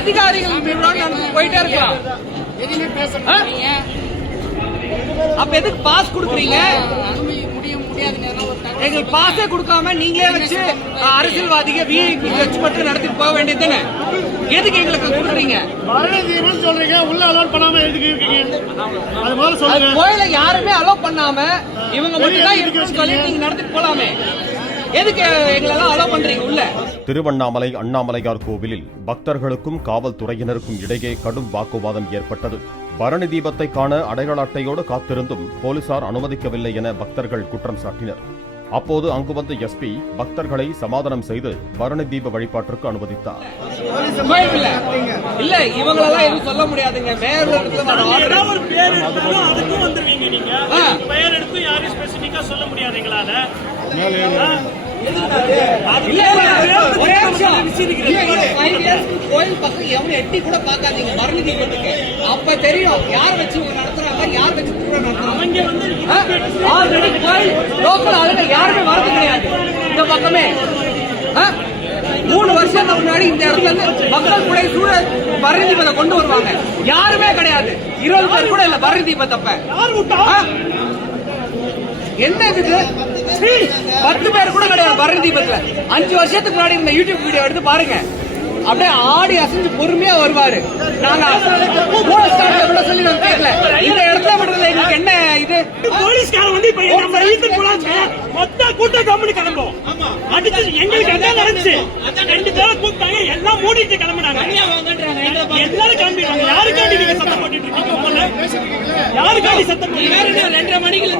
அதிகாரிகள் போயிட்டே இருக்கலாம். அப்ப எதுக்கு பாஸ் கொடுக்குறீங்க? எங்களுக்கு பாஸே கொடுக்காம நீங்களே வச்சு அரசியல்வாதிக விஐபி வச்சு மட்டும் நடத்திட்டு போக வேண்டியது தானே. எதுக்கு எங்களுக்கு கொடுக்குறீங்க? சொல்றீங்க உள்ள அலோட் பண்ணாம எதுக்கு இருக்கீங்க? அது மாதிரி சொல்லுங்க. கோயில யாருமே அலோட் பண்ணாம இவங்க மட்டும் தான் இருக்கணும்னு சொல்லி நீங்க நடத்திட்டு போலாமே. எதுக்கு எங்களெல்லாம் அலோட் பண்றீங்க உள்ள? திருவண்ணாமலை அண்ணாமலையார் கோவிலில் பக்தர்களுக்கும் காவல்துறையினருக்கும் இடையே கடும் வாக்குவாதம் ஏற்பட்டது. பரணி தீபத்தை காண அடையாள அட்டையோடு காத்திருந்தும் போலீசார் அனுமதிக்கவில்லை என பக்தர்கள் குற்றம் சாட்டினர். அப்போது அங்கு வந்த எஸ்பி பக்தர்களை சமாதானம் செய்து பரணி தீப வழிபாட்டிற்கு அனுமதித்தார். இல்ல இவங்களெல்லாம் எதுவும் சொல்ல முடியாதுங்க. கோயில் பக்கம் எவனும் எட்டி கூட பாக்காதீங்க பரணி தீபத்துக்கு. அப்ப தெரியும் யார் வச்சு நடத்துறாங்க, யார் வச்சு நடத்துறாங்க. கோயில் லோக்கல் ஆளுங்க யாருமே வரது கிடையாது இந்த பக்கமே. 3 வருஷத்துக்கு முன்னாடி இந்த இடத்துல இருந்து மக்கள் கூட சூழல் பரணி தீபத்தை கொண்டு வருவாங்க. யாருமே கிடையாது. 20 பேர் கூட இல்ல பரணி தீபத்தப்ப. என்ன இது? 10 பேர் கூட கிடையாது பரணி தீபத்துல. 5 வருஷத்துக்கு முன்னாடி இந்த யூடியூப் வீடியோ எடுத்து பாருங்க. அப்படியே ஆடி அசைஞ்சு பொறுமையா வருவாரு. நாங்க சொல்லி நாங்க கேட்கல. இந்த இடத்துல விடுறது எங்களுக்கு என்ன இது? போலீஸ்காரன் வந்து இப்ப நம்ம ஈஸ்ட் போலாச்சு மொத்த கூட்டம் கம்பெனி கிளம்பும். அடிச்சு எங்களுக்கு என்ன நடந்துச்சு? 2 பேரை கூப்பிட்டாங்க, எல்லாம் மூடிட்டு கிளம்பினாங்க. எல்லாரும் கிளம்பிடுவாங்க. யாருக்காண்டி நீங்க சத்தம் போட்டுட்டு இருக்கீங்க? யாருக்காண்டி சத்தம் போட்டு 2:30 மணிக்கு